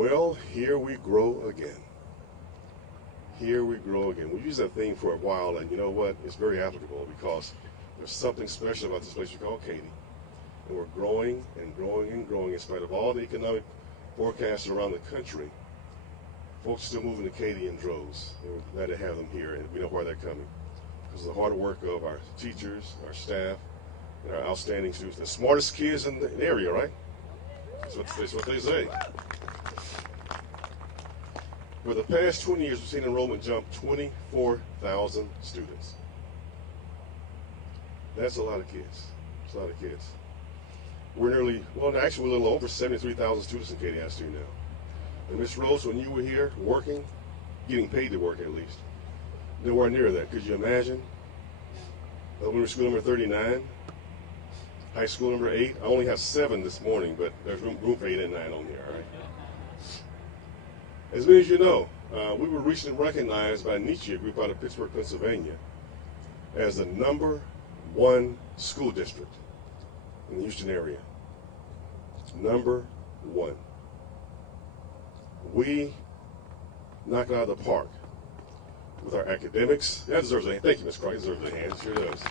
Well, here we grow again. Here we grow again. We've used that theme for a while, and you know what? It's very applicable because there's something special about this place we call Katy. And we're growing and growing and growing in spite of all the economic forecasts around the country. Folks are still moving to Katy in droves. And we're glad to have them here, and we know why they're coming. Because of the hard work of our teachers, our staff, and our outstanding students. The smartest kids in the area, right? That's what they say. For the past 20 years, we've seen enrollment jump 24,000 students. That's a lot of kids. That's a lot of kids. We're nearly, well, actually we're a little over 73,000 students in Katy ISD now. And Ms. Rose, when you were here working, getting paid to work at least, nowhere near that. Could you imagine? Elementary school number 39, high school number 8. I only have 7 this morning, but there's room for 8 and 9 on here, all right? As many as you know, we were recently recognized by Nietzsche, a group out of Pittsburgh, Pennsylvania, as the #1 school district in the Houston area. #1. We knocked it out of the park with our academics. That deserves a hand. Thank you, Ms. Clark. That deserves a hand. It sure does.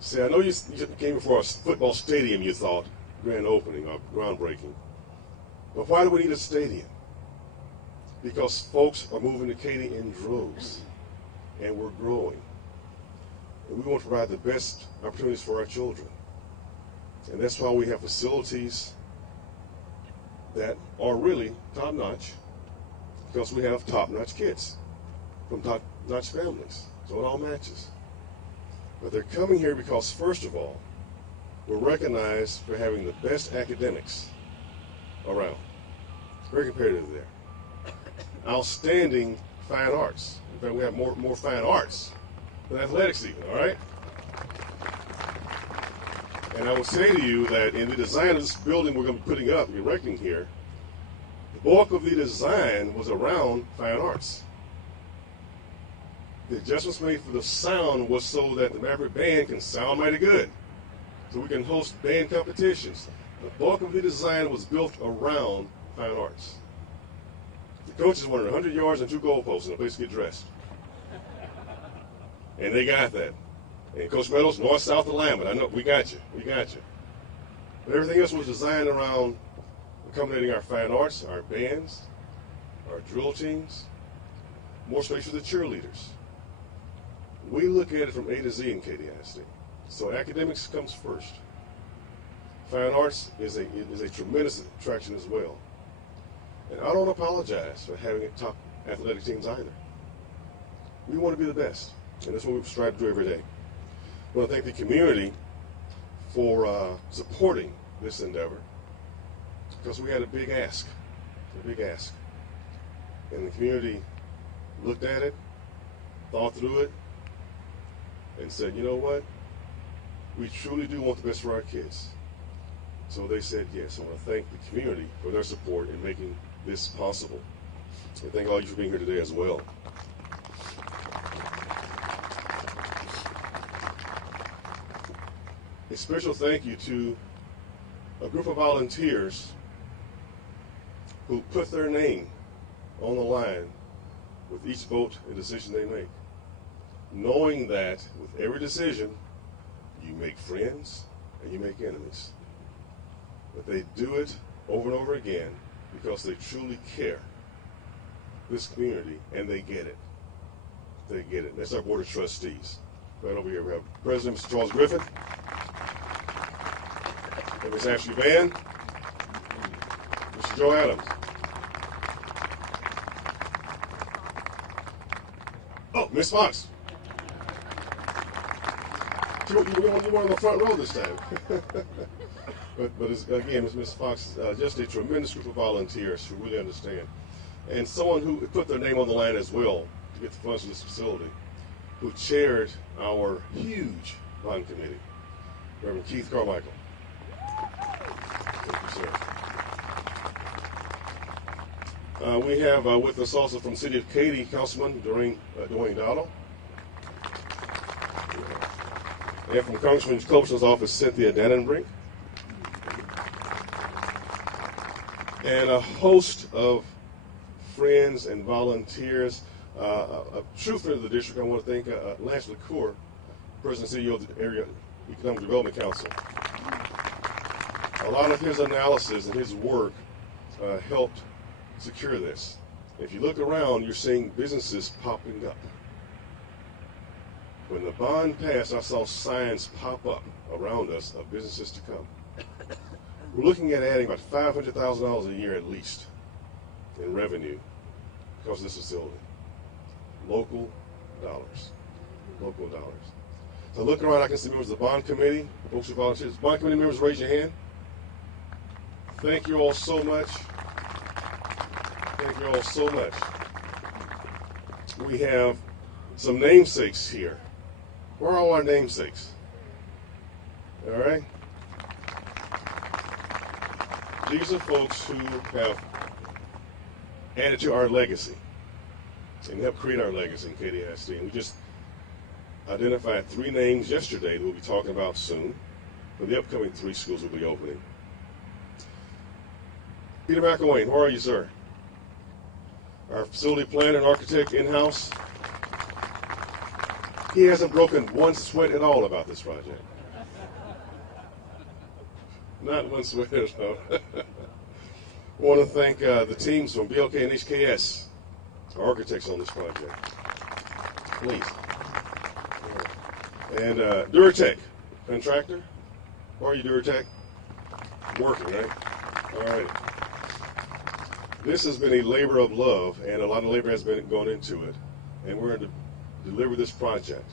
See, I know you came before a football stadium, you thought, grand opening or groundbreaking. But why do we need a stadium? Because folks are moving to Katy in droves, and we're growing. And we want to provide the best opportunities for our children. And that's why we have facilities that are really top-notch, because we have top-notch kids from top-notch families. So it all matches. But they're coming here because, first of all, we're recognized for having the best academics around. Very competitive there. Outstanding fine arts. In fact, we have more fine arts than athletics even, all right? And I will say to you that in the design of this building we're going to be putting up, erecting here, the bulk of the design was around fine arts. The adjustments made for the sound was so that the Maverick Band can sound mighty good, so we can host band competitions. The bulk of the design was built around fine arts. The coaches wanted 100 yards and 2 goalposts and a place to get dressed. And they got that. And Coach Meadows, north, south alignment. I know, we got you. We got you. But everything else was designed around accommodating our fine arts, our bands, our drill teams, more space for the cheerleaders. We look at it from A to Z in Katy ISD. So academics comes first. Fine arts is a tremendous attraction as well. And I don't apologize for having top athletic teams either. We want to be the best, and that's what we strive to do every day. I want to thank the community for supporting this endeavor, because we had a big ask, And the community looked at it, thought through it, and said, you know what? We truly do want the best for our kids. So they said yes. I want to thank the community for their support in making this possible. And thank all of you for being here today as well. A special thank you to a group of volunteers who put their name on the line with each vote and decision they make, knowing that with every decision, you make friends and you make enemies. But they do it over and over again because they truly care this community, and they get it. They get it. That's our Board of Trustees. Right over here we have President Mr. Charles Griffin, and Ms. Ashley Van, Mr. Joe Adams. Oh, Ms. Fox. You weren't on the front row this time. but again, Ms. Fox is just a tremendous group of volunteers who really understand. And someone who put their name on the line as well to get the funds for this facility, who chaired our huge bond committee, Reverend Keith Carmichael. Thank you, sir. We have with us also from the City of Katy, Councilman Dwayne Dowdle. And from Congressman Copeland's office, Cynthia Dannenbrink. and a host of friends and volunteers. A true friend of the district, I want to thank Lance LaCour, President and CEO of the Area Economic Development Council. A lot of his analysis and his work helped secure this. If you look around, you're seeing businesses popping up. When the bond passed, I saw signs pop up around us of businesses to come. We're looking at adding about $500,000 a year at least in revenue because of this facility. Local dollars. Local dollars. So look around, I can see members of the bond committee, folks who volunteers. Bond committee members, raise your hand. Thank you all so much. Thank you all so much. We have some namesakes here. Where are all our namesakes? All right? These are folks who have added to our legacy and helped create our legacy in Katy ISD. And we just identified 3 names yesterday that we'll be talking about soon for the upcoming 3 schools we'll be opening. Peter McElwain, where are you, sir? Our facility planner and architect in-house. He hasn't broken one sweat at all about this project. Not one sweat at all. I want to thank the teams from BLK and HKS, our architects on this project. Please. And Duratech, contractor. Where are you, Duratech? Working, right? All right. This has been a labor of love, and a lot of labor has been gone into it. And we're going to deliver this project.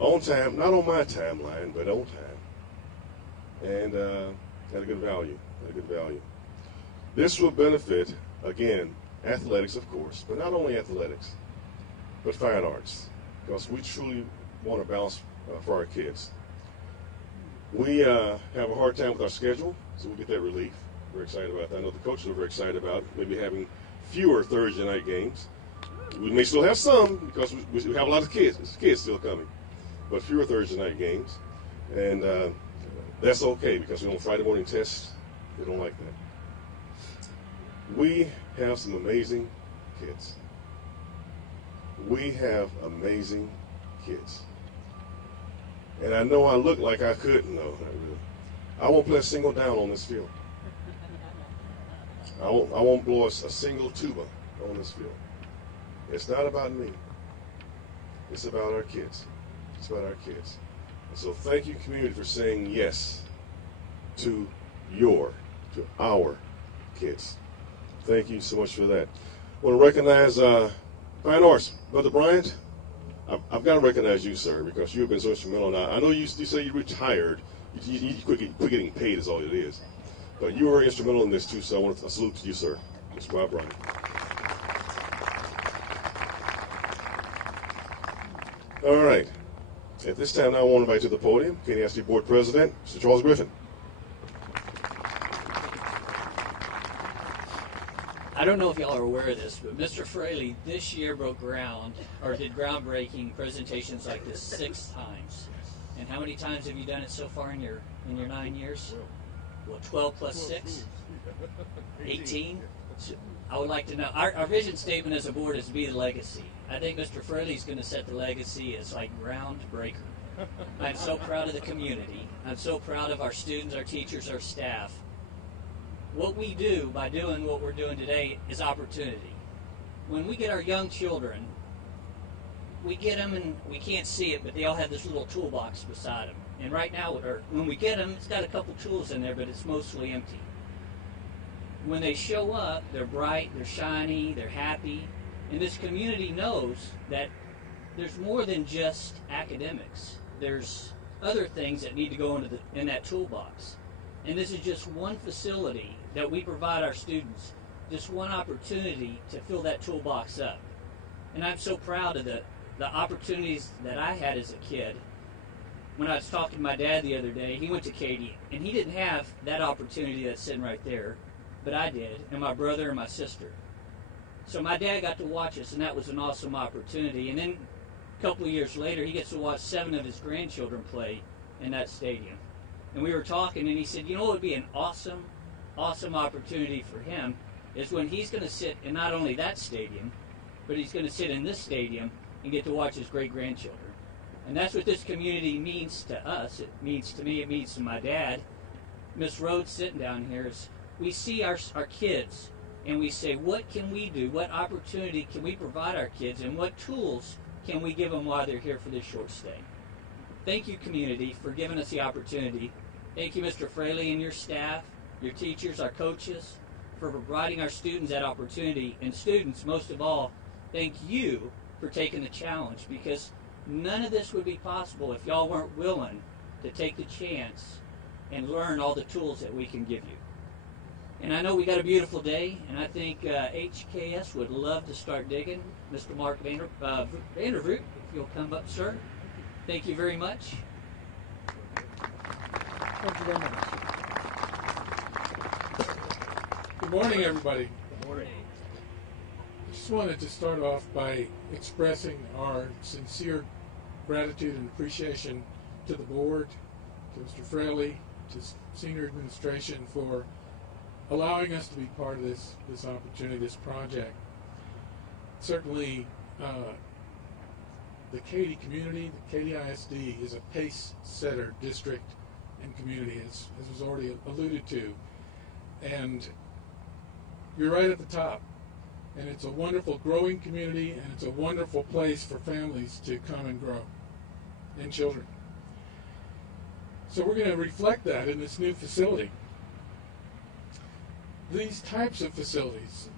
On time, not on my timeline, but on time. And at a good value. This will benefit, again, athletics, of course, but not only athletics, but fine arts, because we truly want to balance for our kids. We have a hard time with our schedule, so we'll get that relief. We're excited about that. I know the coaches are very excited about maybe having fewer Thursday night games. We may still have some because we have a lot of kids still coming, but fewer Thursday night games. And that's okay because we don't Friday morning tests. They don't like that. We have some amazing kids. We have amazing kids. And I know I look like I couldn't, though. I won't play a single down on this field. I won't blow a single tuba on this field. It's not about me. It's about our kids. It's about our kids. And so thank you, community, for saying yes to our kids. Thank you so much for that. I want to recognize Fine Arts. Brother Bryant, I've got to recognize you, sir, because you've been so instrumental. Now, I know you say you retired. You quit getting paid is all it is. But you were instrumental in this, too, so I want to salute to you, sir. Mr. Bob Bryant. All right. At this time, now I want to invite to the podium Katy ISD Board President, Mr. Charles Griffin. I don't know if y'all are aware of this, but Mr. Fraley this year did groundbreaking presentations like this 6 times. And how many times have you done it so far in your 9 years? Well, 12 plus 6? 18? So I would like to know. Our vision statement as a board is to be the legacy. I think Mr. Fraley's going to set the legacy as like groundbreaker. I'm so proud of the community. I'm so proud of our students, our teachers, our staff. What we do by doing what we're doing today is opportunity. When we get our young children, we get them and we can't see it, but they all have this little toolbox beside them. And right now, when we get them, it's got a couple tools in there, but it's mostly empty. When they show up, they're bright, they're shiny, they're happy. And this community knows that there's more than just academics. There's other things that need to go in that toolbox. And this is just one facility that we provide our students, just one opportunity to fill that toolbox up. And I'm so proud of the opportunities that I had as a kid. When I was talking to my dad the other day, he went to Katy, and he didn't have that opportunity that's sitting right there, but I did, and my brother and my sister. So my dad got to watch us, and that was an awesome opportunity. And then a couple of years later, he gets to watch 7 of his grandchildren play in that stadium. And we were talking, and he said, you know what would be an awesome awesome opportunity for him is when he's going to sit in not only that stadium, but he's going to sit in this stadium and get to watch his great-grandchildren. And that's what this community means to us. It means to me, it means to my dad. Miss Rhodes sitting down here is we see our kids and we say, what can we do? What opportunity can we provide our kids, and what tools can we give them while they're here for this short stay? Thank you, community, for giving us the opportunity. Thank you, Mr. Fraley and your staff, your teachers, our coaches, for providing our students that opportunity. And students, most of all, thank you for taking the challenge, because none of this would be possible if y'all weren't willing to take the chance and learn all the tools that we can give you. And I know we got a beautiful day, and I think HKS would love to start digging. Mr. Mark Vandervoot, if you'll come up, sir. Thank you very much. Thank you very much. Good morning, everybody. Good morning. I just wanted to start off by expressing our sincere gratitude and appreciation to the board, to Mr. Fraley, to senior administration for allowing us to be part of this opportunity, this project. Certainly, the Katy community, the Katy ISD, is a pace-setter district and community, as was already alluded to. And you're right at the top. And it's a wonderful growing community, and it's a wonderful place for families to come and grow, and children. So we're going to reflect that in this new facility. These types of facilities,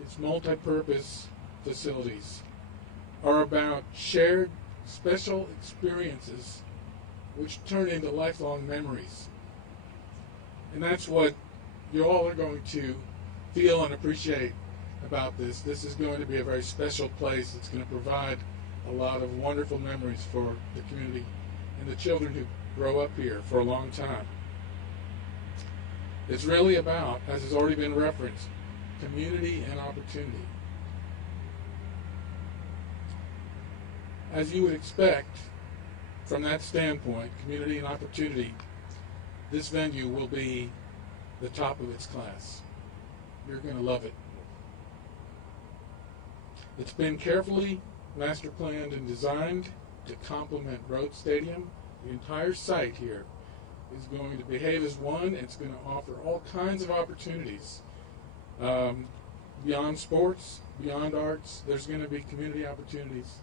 these multi-purpose facilities, are about shared special experiences which turn into lifelong memories. And that's what you all are going to feel and appreciate about this. This is going to be a very special place. It's going to provide a lot of wonderful memories for the community and the children who grow up here for a long time. It's really about, as has already been referenced, community and opportunity. As you would expect, from that standpoint, community and opportunity, this venue will be the top of its class. You're going to love it. It's been carefully master planned and designed to complement Rhodes Stadium. The entire site here is going to behave as one. It's going to offer all kinds of opportunities. Beyond sports, beyond arts, there's going to be community opportunities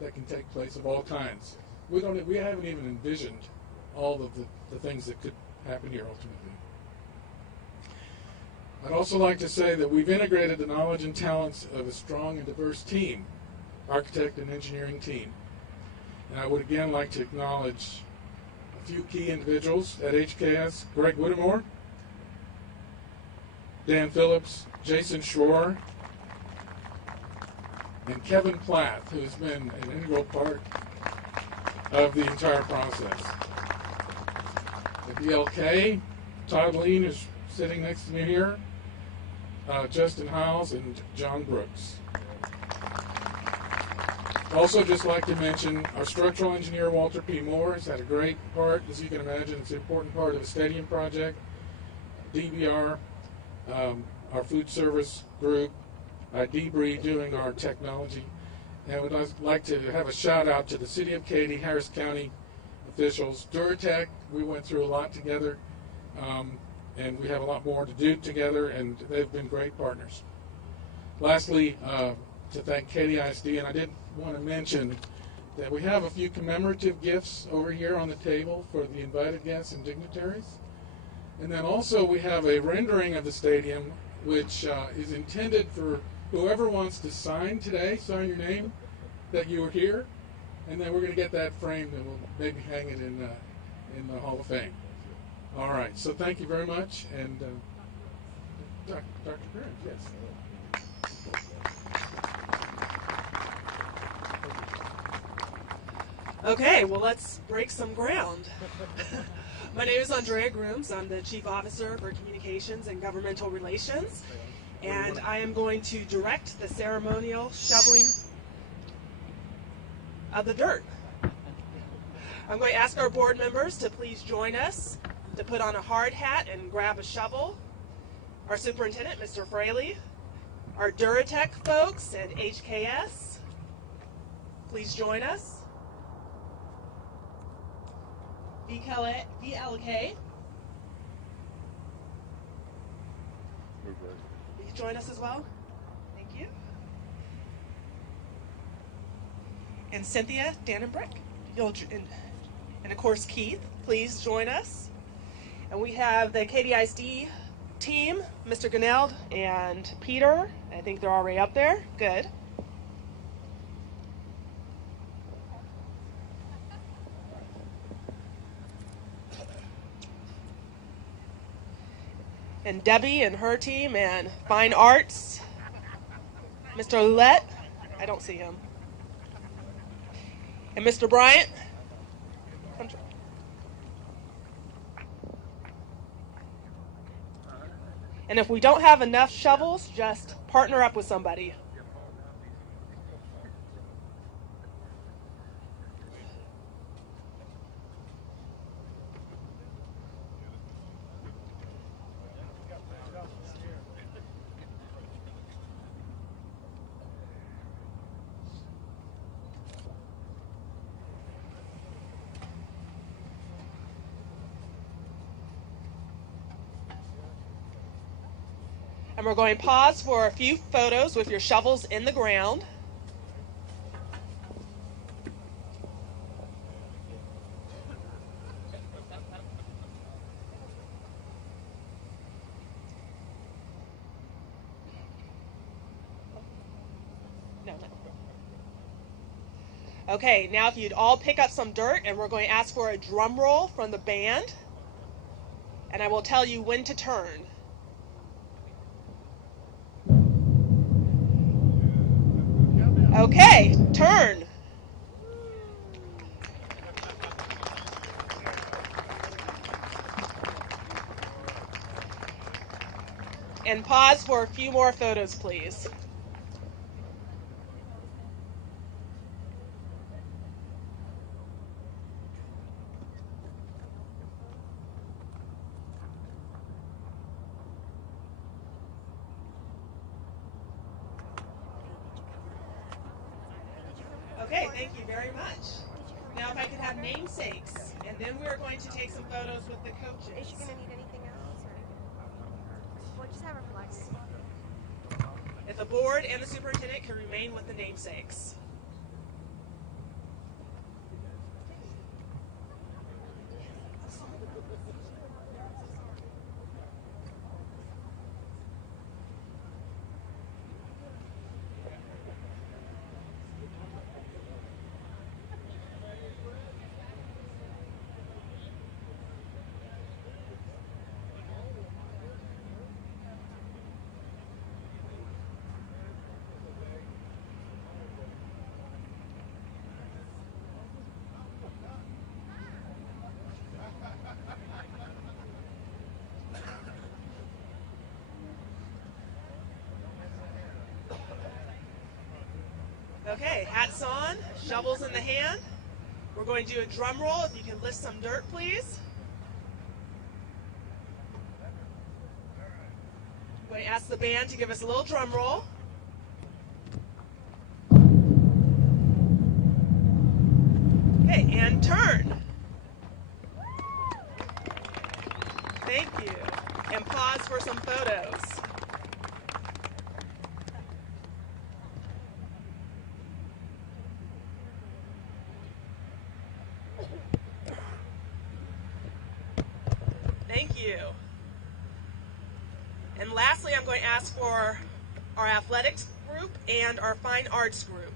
that can take place of all kinds. We haven't even envisioned all of the things that could happen here ultimately. I'd also like to say that we've integrated the knowledge and talents of a strong and diverse team, architect and engineering team. And I would again like to acknowledge a few key individuals at HKS: Greg Whittemore, Dan Phillips, Jason Schroer, and Kevin Platt, who has been an integral part of the entire process. At DLK, Todd Lean is sitting next to me here, Justin Hiles, and John Brooks. Also, just like to mention our structural engineer, Walter P. Moore, has had a great part. As you can imagine, it's an important part of the stadium project. DBR, our food service group, Debris doing our technology. And would like to have a shout out to the City of Katy, Harris County officials. Duratech, we went through a lot together, and we have a lot more to do together, and they've been great partners. Lastly, to thank Katy ISD, and I did want to mention that we have a few commemorative gifts over here on the table for the invited guests and dignitaries. And then also we have a rendering of the stadium, which is intended for whoever wants to sign today, sign your name that you were here, and then we're going to get that framed and we'll maybe hang it in the Hall of Fame. All right, so thank you very much, and Dr. Grant, yes. Okay, well, let's break some ground. My name is Andrea Grooms. I'm the Chief Officer for Communications and Governmental Relations, and I am going to direct the ceremonial shoveling of the dirt. I'm going to ask our board members to please join us to put on a hard hat and grab a shovel. our superintendent, Mr. Fraley, our Duratech folks and HKS. Please join us. VLK. Will you join us as well? Thank you. And Cynthia Dannenbrick. And of course Keith, please join us. And we have the Katy ISD team, Mr. Gunneld and Peter. I think they're already up there. Good. And Debbie and her team and Fine Arts. Mr. Lett, I don't see him. And Mr. Bryant. And if we don't have enough shovels, just partner up with somebody. And we're going to pause for a few photos with your shovels in the ground. No. Okay, now if you'd all pick up some dirt, and we're going to ask for a drum roll from the band. And I will tell you when to turn. Okay, turn. And pause for a few more photos, please. Okay, thank you very much. Now if I could have namesakes, and then we're going to take some photos with the coaches. Is she going to need anything else? Or we'll just have her flex. If the board and the superintendent can remain with the namesakes. Okay, hats on, shovels in the hand. We're going to do a drum roll. If you can lift some dirt, please. I'm going to ask the band to give us a little drum roll. Okay, and turn. Thank you. And pause for some photos. Thank you. And lastly, I'm going to ask for our athletics group and our fine arts group.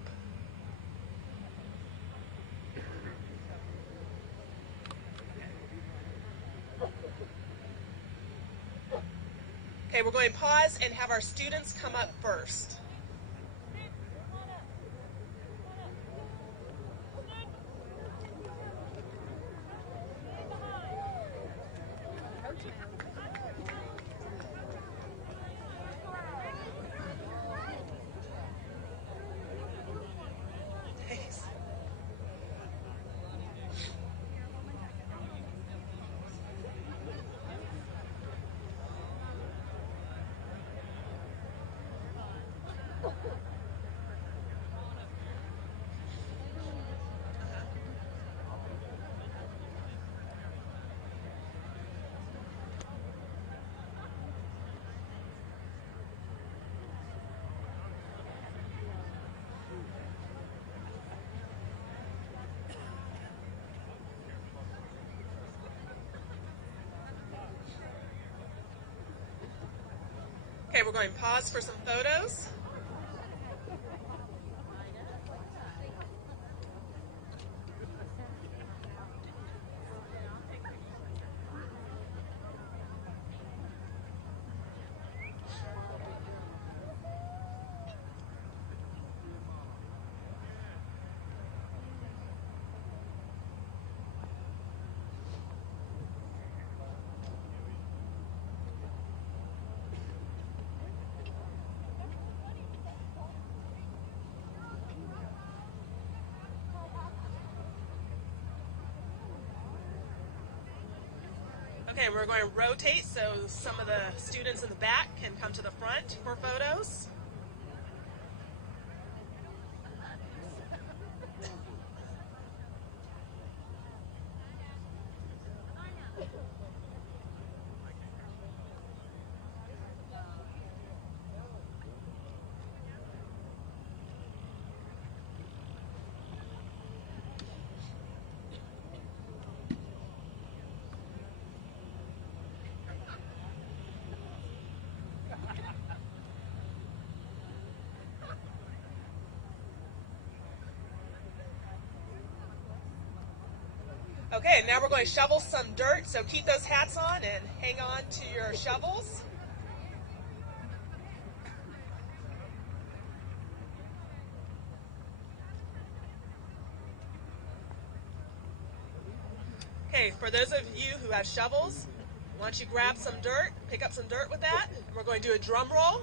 Okay, we're going to pause and have our students come up first. Okay, we're going to pause for some photos. Okay, we're going to rotate so some of the students in the back can come to the front for photos. Okay, now we're going to shovel some dirt, so keep those hats on and hang on to your shovels. Okay, for those of you who have shovels, why don't you grab some dirt, pick up some dirt with that. We're going to do a drum roll.